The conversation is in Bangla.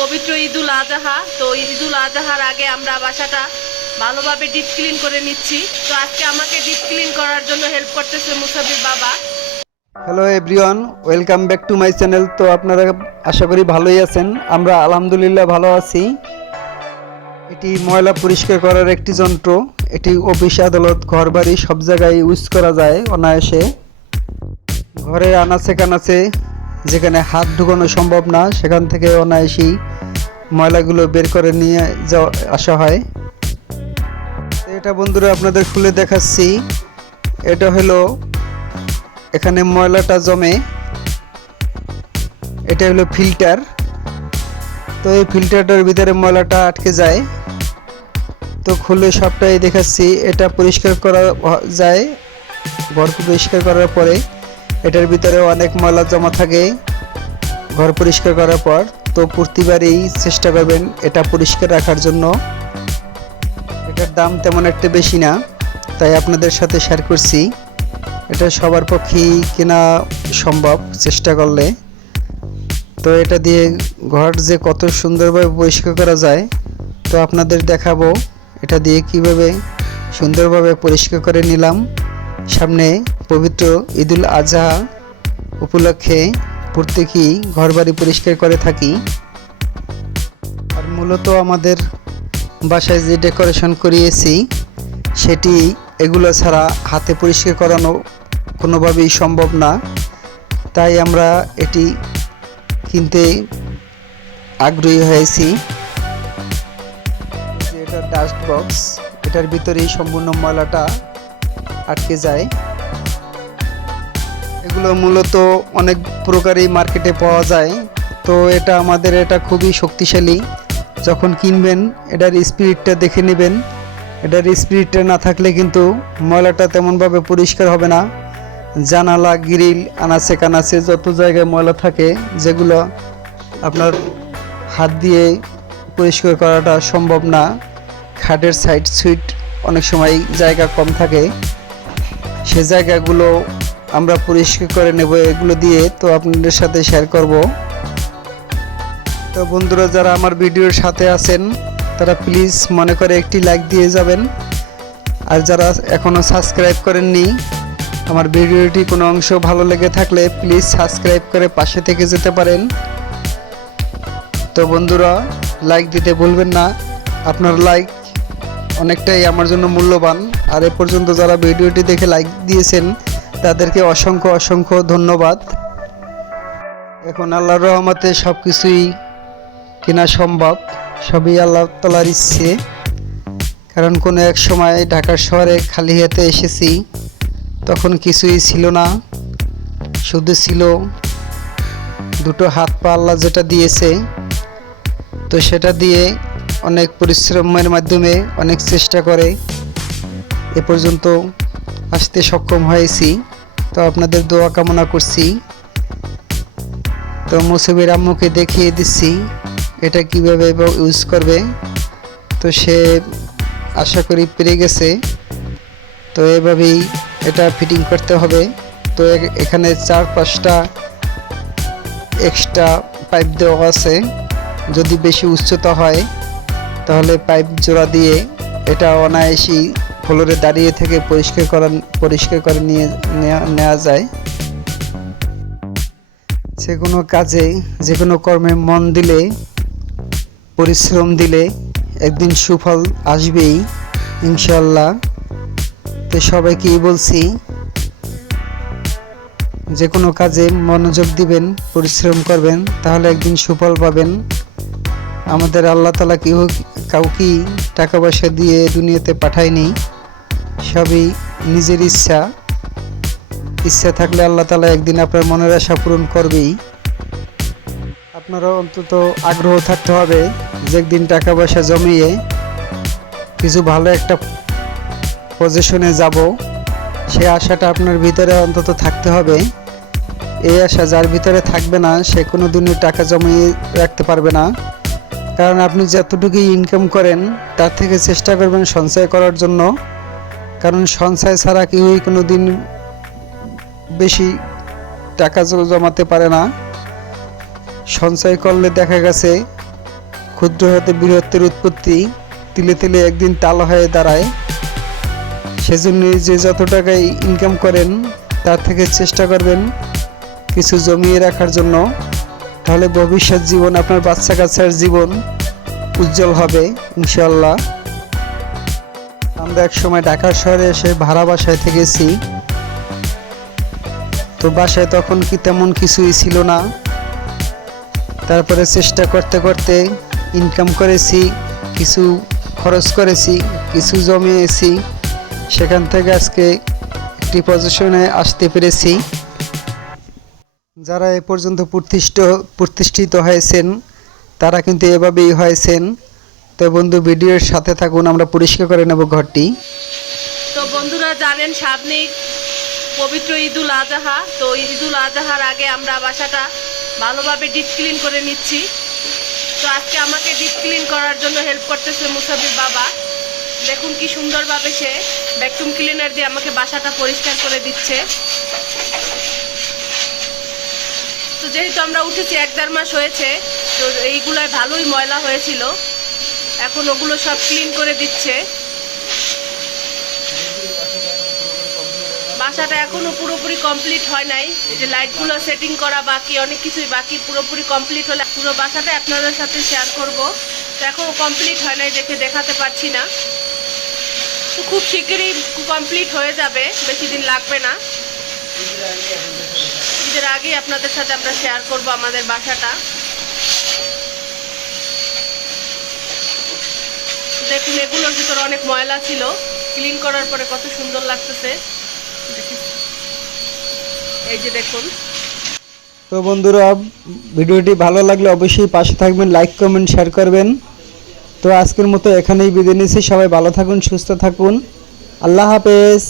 পবিত্র ঈদুল আজহা। তো ঈদুল আজহার আগে আমরা বাসাটা ভালোভাবে ডিপ ক্লিন করে নিচ্ছি। তো আজকে আমাকে ডিপ ক্লিন করার জন্য হেল্প করতেছে মুসাবির বাবা। Hello everyone, welcome back to my channel. তো আপনারা আশা করি ভালোই আছেন। আমরা আলহামদুলিল্লাহ ভালো আছি। এটি ময়লা পরিষ্কার করার একটি যন্ত্র। এটি অফিস, আদালত, ঘরবাড়ি সব জায়গায় ইউজ করা যায় অনায়াসে। ঘরে আনাচে কানাচে যেখানে হাত ঢুকানো সম্ভব না, সেখান থেকে অনায়াসেই ময়লাগুলো বের করে নিয়ে আসা হয়। এটা বন্ধুরা আপনাদের খুলে দেখাচ্ছি। এটা হলো এখানে ময়লাটা জমে, এটা হলো ফিল্টার। তো এই ফিল্টারটার ভিতরে ময়লাটা আটকে যায়। তো খুলে সবটাই দেখাচ্ছি। এটা পরিষ্কার করা যায়। ঘর পরিষ্কার করার পরে এটার ভিতরে অনেক ময়লা জমা থাকে ঘর পরিষ্কার করার পর। তো প্রতিবারই চেষ্টা করবেন এটা পরিষ্কার রাখার জন্য। এটার দাম তেমন একটা বেশি না, তাই আপনাদের সাথে শেয়ার করছি। এটা সবার পক্ষেই কেনা সম্ভব চেষ্টা করলে। তো এটা দিয়ে ঘর যে কত সুন্দরভাবে পরিষ্কার করা যায়, তো আপনাদের দেখাবো এটা দিয়ে কিভাবে সুন্দরভাবে পরিষ্কার করে নিলাম। সামনে পবিত্র ঈদুল আজহা উপলক্ষে প্রত্যেকেই ঘরবাড়ি পরিষ্কার করে থাকি। আর মূলত আমাদের বাসায় যে ডেকোরেশন করিয়েছি সেটি এগুলো ছাড়া হাতে পরিষ্কার করানো কোনোভাবেই সম্ভব না, তাই আমরা এটি কিনতে আগ্রহী হয়েছি। এটা ডাস্ট বক্স, এটার ভিতরেই সম্পূর্ণ ময়লাটা আটকে যায়। এগুলো মূলত অনেক প্রকারই মার্কেটে পাওয়া যায়। তো এটা খুবই শক্তিশালী। যখন কিনবেন এটার স্পিরিটটা দেখে নেবেন। এটার স্পিরিটটা না থাকলে কিন্তু ময়লাটা তেমনভাবে পরিষ্কার হবে না। জানালা, গ্রিল, আনাচে কানাচে যত জায়গায় ময়লা থাকে, যেগুলো আপনার হাত দিয়ে পরিষ্কার করাটা সম্ভব না। খাটের সাইড সুইট অনেক সময় জায়গা কম থাকে, সে জায়গাগুলো আমরা পরিষ্কার করে নেব এগুলো দিয়ে। তো আপনাদের সাথে শেয়ার করব। তো বন্ধুরা যারা আমার ভিডিওর সাথে আছেন তারা প্লিজ মনে করে একটি লাইক দিয়ে যাবেন। আর যারা এখনও সাবস্ক্রাইব করেননি, আমার ভিডিওটি কোনো অংশ ভালো লেগে থাকলে প্লিজ সাবস্ক্রাইব করে পাশে থেকে যেতে পারেন। তো বন্ধুরা লাইক দিতে ভুলবেন না। আপনার লাইক অনেকটাই আমার জন্য মূল্যবান। আর এ পর্যন্ত যারা ভিডিওটি দেখে লাইক দিয়েছেন তাদেরকে অসংখ্য অসংখ্য ধন্যবাদ। এখন আল্লাহর রহমতে সব কিছুই কেনা সম্ভব, সবই আল্লাহ তাআলার ইচ্ছে। কারণ কোনো এক সময় ঢাকা শহরে খালি হাতে এসেছি, তখন কিছুই ছিল না, শুধু ছিল দুটো হাত পা আল্লাহ যেটা দিয়েছে। তো সেটা দিয়ে অনেক পরিশ্রমের মাধ্যমে অনেক চেষ্টা করে এ পর্যন্ত আসতে সক্ষম হয়েছি। তো আপনাদের দোয়া কামনা করছি। তো মুসাবির আম্মুকে দেখিয়ে দিচ্ছি এটা কিভাবে ইউজ করবে। তো সে আশা করি পেরে গেছে। তো এভাবেই এটা ফিটিং করতে হবে। তো এখানে 4-5টা এক্সট্রা পাইপ দেওয়া আছে। যদি বেশি উচ্চতা হয় তাহলে পাইপ জোড়া দিয়ে এটা অনায়াসেই ফ্লোরে দাঁড়িয়ে থেকে পরিষ্কার করে নেওয়া যায়। যে কোনো কাজে, যে কোনো কর্মে মন দিলে, পরিশ্রম দিলে একদিন সুফল আসবেই ইনশাআল্লাহ। তো সবাইকেই বলছি যে কোনো কাজে মনোযোগ দিবেন, পরিশ্রম করবেন, তাহলে একদিন সুফল পাবেন। আমাদের আল্লাহ তাআলা কাউকেই টাকা পয়সা দিয়ে দুনিয়াতে পাঠায়নি, সবই নিজের ইচ্ছা থাকলে আল্লাহ তাআলা একদিন আপনার মনের আশা পূরণ করবেই। আপনারা অন্তত আগ্রহ থাকতে হবে যে একদিন টাকা পয়সা জমিয়ে কিছু ভালো একটা পজিশনে যাব, সে আশাটা আপনার ভিতরে অন্তত থাকতে হবে। এই আশা যার ভিতরে থাকবে না, সে কোনো দিনই টাকা জমিয়ে রাখতে পারবে না। কারণ আপনি যতটুকু ইনকাম করেন তার থেকে চেষ্টা করবেন সঞ্চয় করার জন্য। কারণ সঞ্চয় ছাড়া কেউই কোনো দিন বেশি টাকা জমাতে পারে না। সঞ্চয় করলে দেখা গেছে ক্ষুদ্র হতে বৃহত্তের উৎপত্তি, তিলে তিলে একদিন তাল হয়ে দাঁড়ায়। সেজন্য যে যত টাকাই ইনকাম করেন তার থেকে চেষ্টা করবেন কিছু জমিয়ে রাখার জন্য, তাহলে ভবিষ্যৎ জীবন, আপনার বাচ্চা কাচ্চার জীবন উজ্জ্বল হবে ইনশাল্লাহ। আমরা এক সময় ঢাকা শহরে এসে ভাড়া বাসায় থেকেছি। তো বাসায় তখন কি তেমন কিছুই ছিল না, তারপরে চেষ্টা করতে করতে ইনকাম করেছি, কিছু খরচ করেছি, কিছু জমিয়েছি, সেখান থেকে আজকে একটি পজিশনে আসতে পেরেছি। যারা এ পর্যন্ত প্রতিষ্ঠিত হয়েছেন তারা কিন্তু এভাবেই হয়েছেন। তো বন্ধু, ভিডিওর সাথে থাকুন, আমরা পরিষ্কার করে নেব ঘরটি। তো বন্ধুরা জানেন সামনেই পবিত্র ঈদুল আজহা। তো ঈদুল আজহার আগে আমরা বাসাটা ভালোভাবে ডিপ ক্লিন করে নিচ্ছি। তো আজকে আমাকে ডিপ ক্লিন করার জন্য হেল্প করতেছে মুসাবির বাবা। দেখুন কি সুন্দরভাবে সে ভ্যাকুয়াম ক্লিনার দিয়ে আমাকে বাসাটা পরিষ্কার করে দিচ্ছে। তো যেহেতু আমরা উঠেছি 1-1.5 মাস হয়েছে, তো এইগুলায় ভালোই ময়লা হয়েছিল, এখন ওগুলো সব ক্লিন করে দিচ্ছে। বাসাটা এখনো পুরোপুরি কমপ্লিট হয় নাই, এই যে লাইটগুলো সেটিং করা বাকি, অনেক কিছুই বাকি। পুরোপুরি কমপ্লিট হলে পুরো বাসাটা আপনাদের সাথে শেয়ার করব। তো এখনো কমপ্লিট হয় নাই দেখে দেখাতে পারছি না। তো খুব শিগগিরই কমপ্লিট হয়ে যাবে, বেশি দিন লাগবে না। ঈদের আগে আপনাদের সাথে আমরা শেয়ার করব আমাদের বাসাটা। দেখুন এগুলোর ভিতরে অনেক ময়লা ছিল, ক্লিন করার পরে কত সুন্দর লাগতেছে। এই যে দেখুন। তো বন্ধুরা, ভিডিওটি ভালো লাগলে অবশ্যই পাশে থাকবেন, লাইক কমেন্ট শেয়ার করবেন। তো আজকের মতো এখানেই বিদায় নিচ্ছি। সবাই ভালো থাকুন, সুস্থ থাকুন, আল্লাহ হাফেজ।